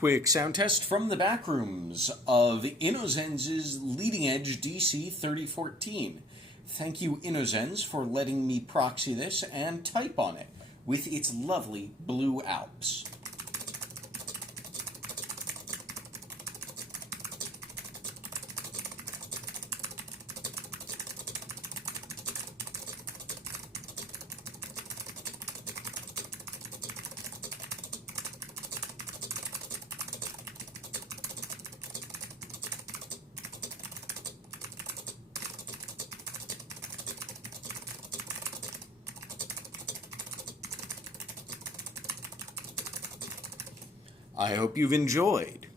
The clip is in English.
Quick sound test from the back rooms of Innozenz's leading Edge DC3014. Thank you, Innozenz, for letting me proxy this and type on it with its lovely blue Alps. I hope you've enjoyed.